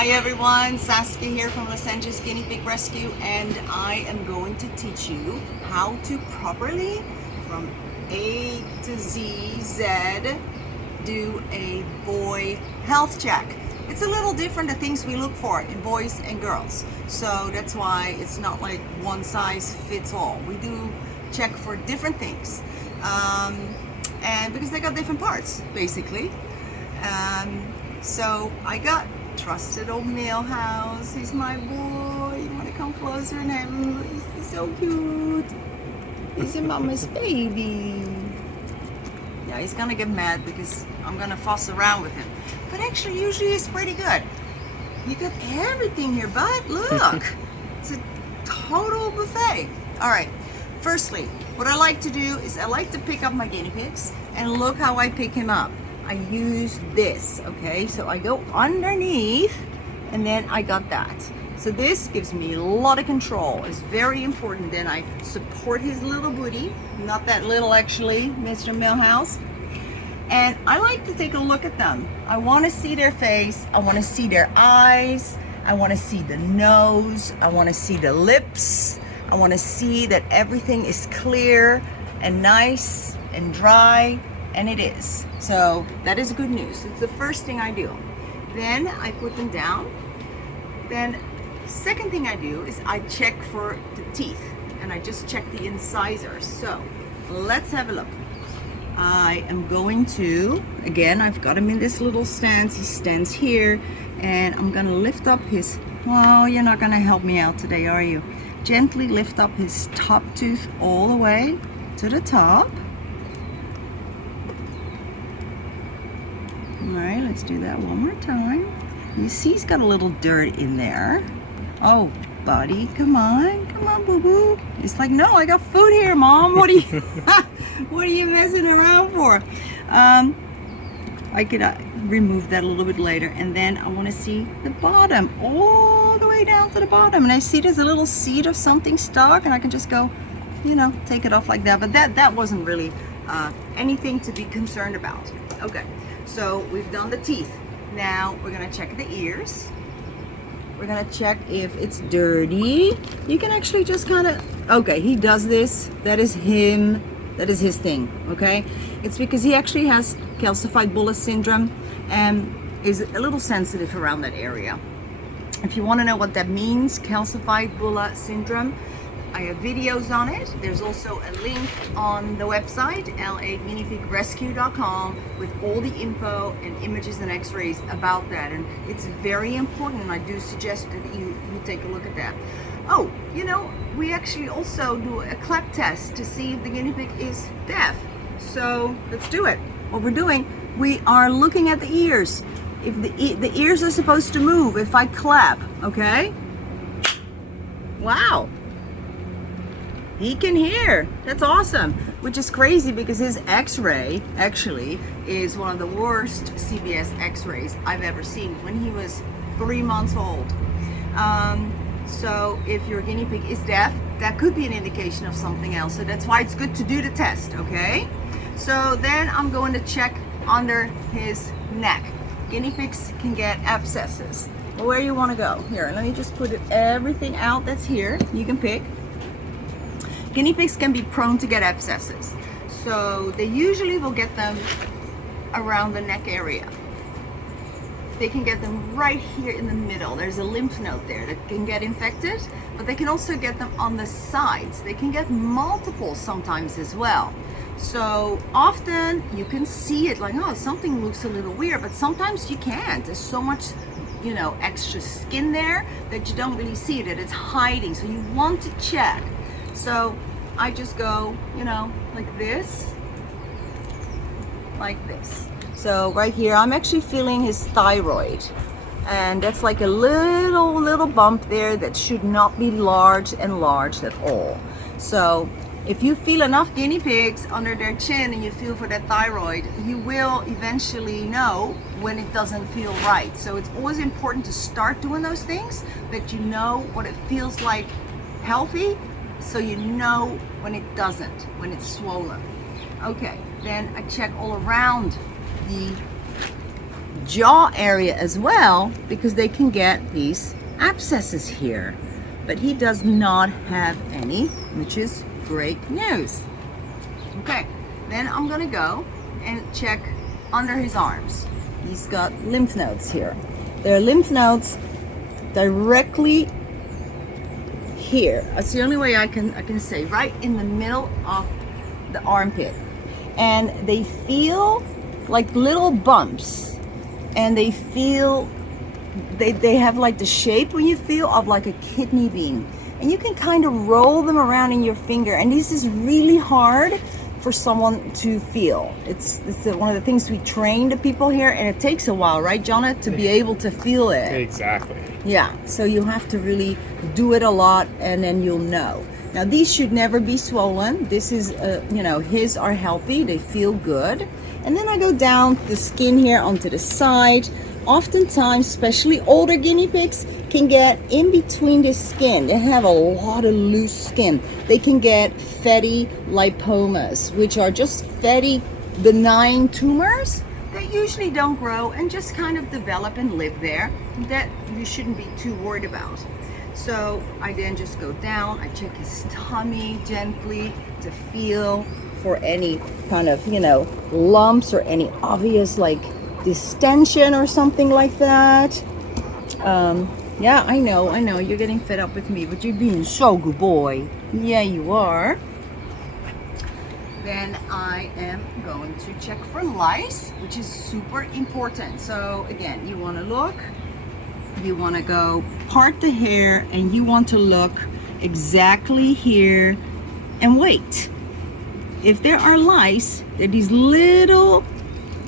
Hi everyone, Saskia here from Los Angeles Guinea Pig Rescue, and I am going to teach you how to properly, from A to Z, do a boy health check. It's a little different the things we look for in boys and girls, so that's why it's not like one size fits all. We do check for different things, and because they got different parts basically. So I got trusted old Millhouse. He's my boy. You want to come closer and have him? He's so cute. He's a mama's baby. Yeah, he's gonna get mad because I'm gonna fuss around with him. But actually, usually he's pretty good. You got everything here, bud. Look, it's a total buffet. All right. Firstly, what I like to do is I like to pick up my guinea pigs, and look how I pick him up. I use this, okay? So I go underneath, and then I got that. So this gives me a lot of control. It's very important. Then I support his little booty, not that little actually, Mr. Millhouse. And I like to take a look at them. I want to see their face. I want to see their eyes. I want to see the nose. I want to see the lips. I want to see that everything is clear and nice and dry. And it is. So that is good news. It's the first thing I do. Then I put them down. Then second thing I do is I check for the teeth, and I just check the incisors. So let's have a look. I am going to, again, I've got him in this little stance. He stands here, and I'm gonna lift up his, well, you're not gonna help me out today, are you? Gently lift up his top tooth all the way to the top. All right, let's do that one more time. You see he's got a little dirt in there. Oh, buddy, come on, boo-boo. He's like, no, I got food here, Mom. What are you, what are you messing around for? I could remove that a little bit later, and then I want to see the bottom, all the way down to the bottom. And I see there's a little seed of something stuck, and I can just go, you know, take it off like that. But that wasn't really anything to be concerned about. Okay. So we've done the teeth. Now we're gonna check the ears. We're gonna check if it's dirty. You can actually just kind of, okay, he does this. That is him. That is his thing, okay? It's because he actually has calcified bulla syndrome and is a little sensitive around that area. If you wanna know what that means, calcified bulla syndrome, I have videos on it. There's also a link on the website, laguineapigrescue.com, with all the info and images and x-rays about that. And it's very important, and I do suggest that you take a look at that. Oh, you know, we actually also do a clap test to see if the guinea pig is deaf. So let's do it. What we're doing, we are looking at the ears. If the ears are supposed to move, if I clap, okay? Wow. He can hear. That's awesome. Which is crazy because his x-ray actually is one of the worst CBS x-rays I've ever seen when he was 3 months old. So if your guinea pig is deaf, that could be an indication of something else. So that's why it's good to do the test, okay? So then I'm going to check under his neck. Guinea pigs can get abscesses. Well, where you want to go? Here, let me just put everything out that's here. You can pick. Guinea pigs can be prone to get abscesses. So they usually will get them around the neck area. They can get them right here in the middle. There's a lymph node there that can get infected, but they can also get them on the sides. They can get multiple sometimes as well. So often you can see it like, oh, something looks a little weird, but sometimes you can't. There's so much, you know, extra skin there that you don't really see it, that it's hiding. So you want to check. So I just go, you know, like this. So right here, I'm actually feeling his thyroid. And that's like a little bump there that should not be large and large at all. So if you feel enough guinea pigs under their chin and you feel for that thyroid, you will eventually know when it doesn't feel right. So it's always important to start doing those things, that you know what it feels like healthy, so you know when it doesn't, when it's swollen. Okay, then I check all around the jaw area as well, because they can get these abscesses here. But he does not have any, which is great news. Okay, then I'm gonna go and check under his arms. He's got lymph nodes here. There are lymph nodes directly here. That's the only way I can say, right in the middle of the armpit. And they feel like little bumps, and they feel they have like the shape, when you feel, of like a kidney bean, and you can kind of roll them around in your finger, and this is really hard for someone to feel. It's one of the things we train the people here, and it takes a while, right, Jonah, to be able to feel it. Exactly. Yeah, so you have to really do it a lot, and then you'll know. Now, these should never be swollen. This is, you know, his are healthy. They feel good. And then I go down the skin here onto the side. Oftentimes, especially older guinea pigs, can get in between the skin. They have a lot of loose skin. They can get fatty lipomas, which are just fatty, benign tumors that usually don't grow and just kind of develop and live there, that you shouldn't be too worried about. So I then just go down, I check his tummy gently to feel for any kind of, you know, lumps or any obvious like distension or something like that. Yeah, I know, you're getting fed up with me, but you're being so good boy. Yeah, you are. Then I am going to check for lice, which is super important. So again, you want to look, you want to go part the hair, and you want to look exactly here and wait. If there are lice, they're these little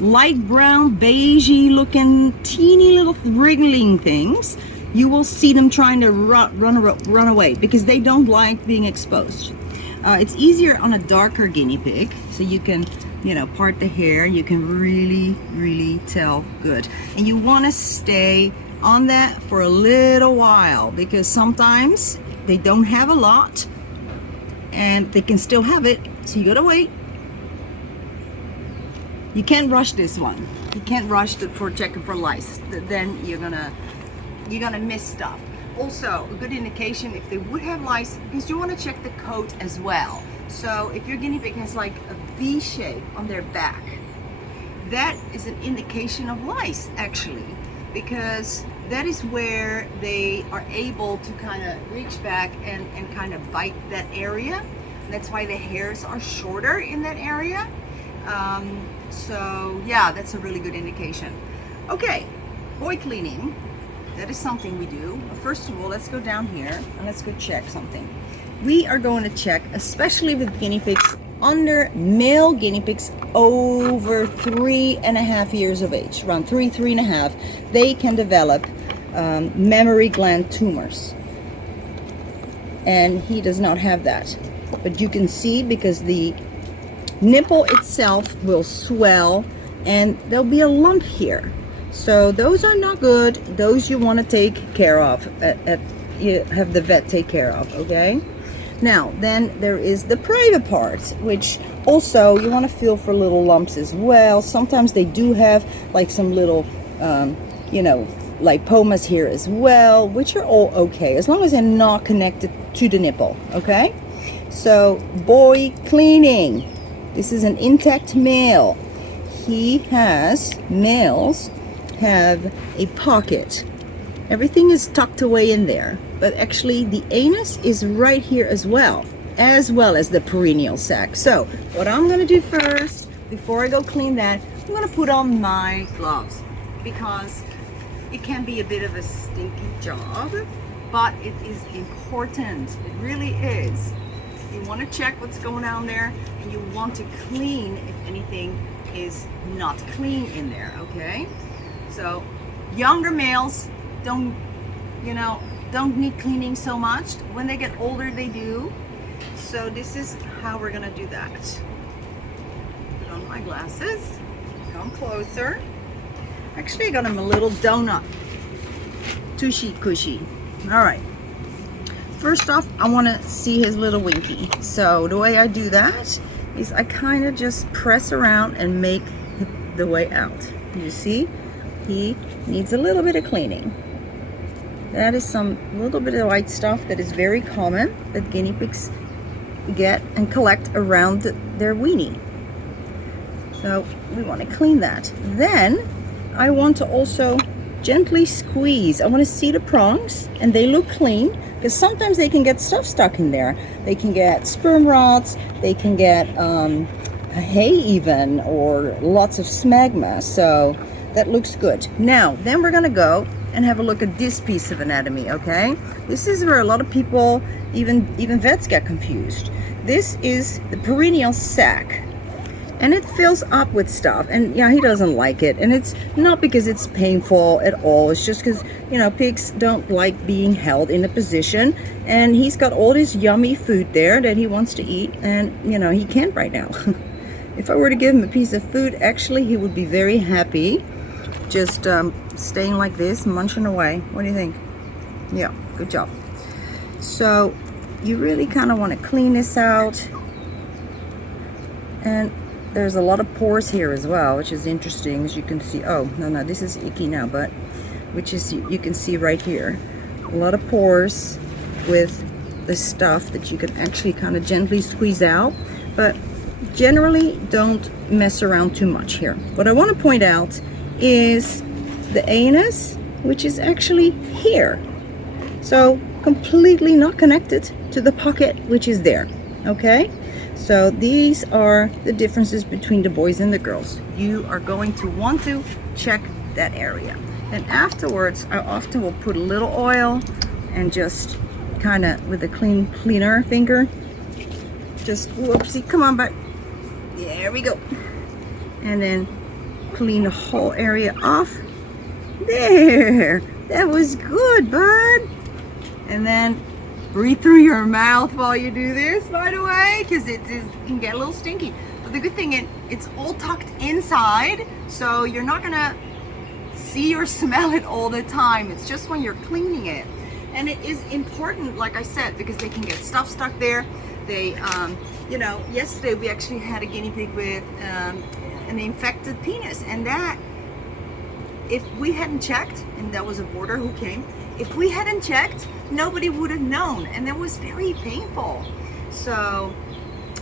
light brown, beigey looking, teeny little wriggling things. You will see them trying to run away because they don't like being exposed. It's easier on a darker guinea pig, so you can, you know, part the hair. You can really tell good. And you want to stay on that for a little while, because sometimes they don't have a lot and they can still have it, so you gotta wait. You can't rush this one. You can't rush for checking for lice. Then you're gonna miss stuff. Also, a good indication if they would have lice is you want to check the coat as well. So if your guinea pig has like a V shape on their back, that is an indication of lice actually, because that is where they are able to kind of reach back and kind of bite that area. That's why the hairs are shorter in that area. So yeah, that's a really good indication. Okay, boy cleaning. That is something we do. First of all, let's go down here and let's go check something. We are going to check, especially with guinea pigs, under male guinea pigs over 3.5 years of age, around 3.5, they can develop mammary gland tumors. And he does not have that. But you can see, because the nipple itself will swell and there'll be a lump here. So those are not good. Those you want to take care of, you have the vet take care of, okay? Now, then there is the private part, which also you want to feel for little lumps as well. Sometimes they do have like some little, you know, lipomas here as well, which are all okay, as long as they're not connected to the nipple, okay? So, boy cleaning. This is an intact male. Males have a pocket. Everything is tucked away in there, but actually the anus is right here as well as the perineal sac. So what I'm going to do first, before I go clean that, I'm going to put on my gloves, because it can be a bit of a stinky job, but it is important. It really is. You want to check what's going on there, and you want to clean if anything is not clean in there, okay? So younger males don't need cleaning so much. When they get older, they do. So this is how we're gonna do that. Put on my glasses, come closer. Actually, I got him a little donut, tushy cushy. All right, first off, I want to see his little winky. So the way I do that is I kind of just press around and make the way out. You see, he needs a little bit of cleaning. That is some little bit of white stuff that is very common that guinea pigs get and collect around their weenie. So we want to clean that. Then I want to also gently squeeze. I want to see the prongs and they look clean, because sometimes they can get stuff stuck in there. They can get sperm rods, they can get hay even, or lots of smegma. So that looks good. Now then we're gonna go and have a look at this piece of anatomy. Okay, this is where a lot of people, even vets, get confused. This is the perineal sac, and it fills up with stuff, and yeah, he doesn't like it. And it's not because it's painful at all, it's just because, you know, pigs don't like being held in a position, and he's got all this yummy food there that he wants to eat, and you know, he can't right now. If I were to give him a piece of food, actually he would be very happy just staying like this, munching away. What do you think? Yeah, good job. So you really kind of want to clean this out, and there's a lot of pores here as well, which is interesting, as you can see. Oh no, this is icky now, but which is, you can see right here, a lot of pores with the stuff that you can actually kind of gently squeeze out, but generally don't mess around too much here. What I want to point out is the anus, which is actually here, so completely not connected to the pocket which is there. Okay, so these are the differences between the boys and the girls. You are going to want to check that area, and afterwards I often will put a little oil and just kind of with a cleaner finger, just whoopsie, come on back, there we go, and then clean the whole area off. There, that was good, bud. And then breathe through your mouth while you do this, by the way, because it can get a little stinky. But the good thing, it's all tucked inside, so you're not gonna see or smell it all the time. It's just when you're cleaning it. And it is important, like I said, because they can get stuff stuck there. They, you know, yesterday we actually had a guinea pig with an infected penis, and that, if we hadn't checked, and that was a boarder who came, if we hadn't checked, nobody would have known, and that was very painful. So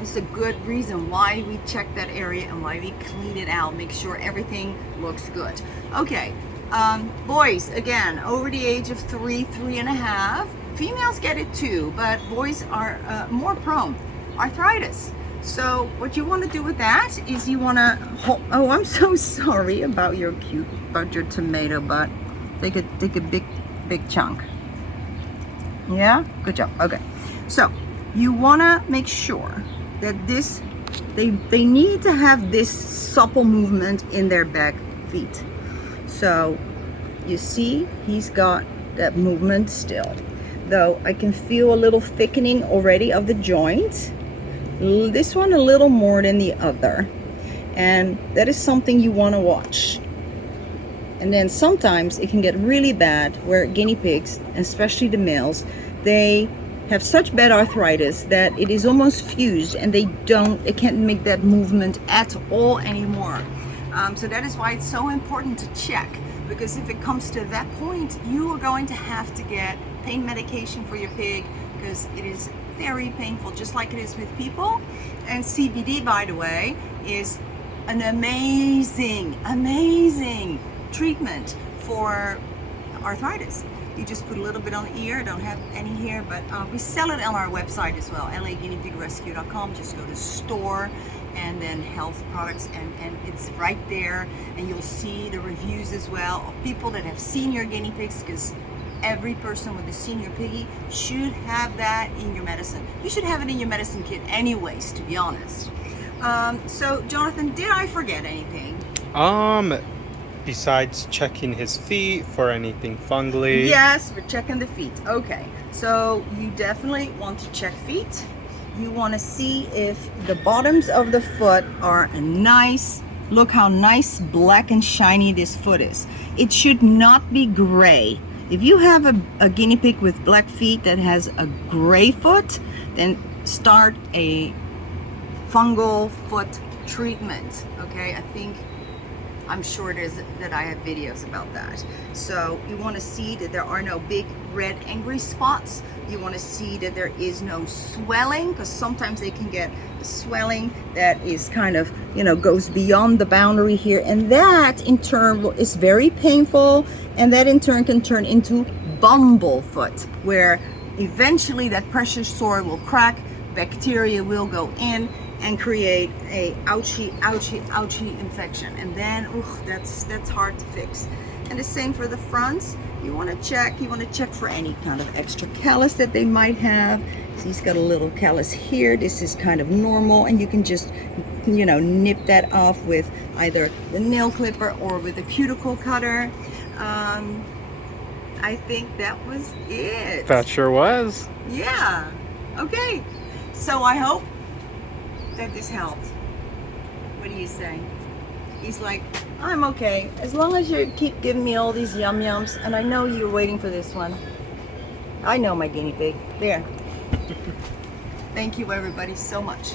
it's a good reason why we check that area and why we clean it out, make sure everything looks good. Okay, boys, again, over the age of 3.5, females get it too, but boys are more prone. Arthritis. So what you want to do with that is you want to hold, oh, I'm so sorry about your tomato, but take a big chunk. Yeah, good job. Okay, so you want to make sure that this, they need to have this supple movement in their back feet. So you see he's got that movement still, though I can feel a little thickening already of the joint. This one a little more than the other, and that is something you want to watch. And then sometimes it can get really bad where guinea pigs, especially the males, they have such bad arthritis that it is almost fused, and they can't make that movement at all anymore. So that is why it's so important to check, because if it comes to that point, you are going to have to get pain medication for your pig, because it is very painful, just like it is with people. And CBD, by the way, is an amazing treatment for arthritis. You just put a little bit on the ear. I don't have any here, but we sell it on our website as well, LAguineapigrescue.com. Just go to store and then health products, and it's right there, and you'll see the reviews as well of people that have seen your guinea pigs, because every person with a senior piggy should have that in your medicine. You should have it in your medicine kit anyways, to be honest. So Jonathan, did I forget anything? Besides checking his feet for anything fungally. Yes, we're checking the feet. Okay, so you definitely want to check feet. You want to see if the bottoms of the foot are nice. Look how nice, black and shiny this foot is. It should not be gray. If you have a guinea pig with black feet that has a gray foot, then start a fungal foot treatment. Okay, I think I'm sure it is that I have videos about that. So you want to see that there are no big red angry spots. You want to see that there is no swelling, because sometimes they can get swelling that is kind of, you know, goes beyond the boundary here, and that in turn is very painful, and that in turn can turn into bumblefoot, where eventually that pressure sore will crack, bacteria will go in and create a ouchy infection, and then that's hard to fix. And the same for the fronts. You want to check for any kind of extra callus that they might have. So he's got a little callus here. This is kind of normal, and you can just, you know, nip that off with either the nail clipper or with a cuticle cutter. I think that was it. That sure was. Yeah. Okay. So I hope that this helped. What do you say? He's like, I'm okay. As long as you keep giving me all these yum-yums, and I know you're waiting for this one. I know my guinea pig. There. Thank you everybody so much.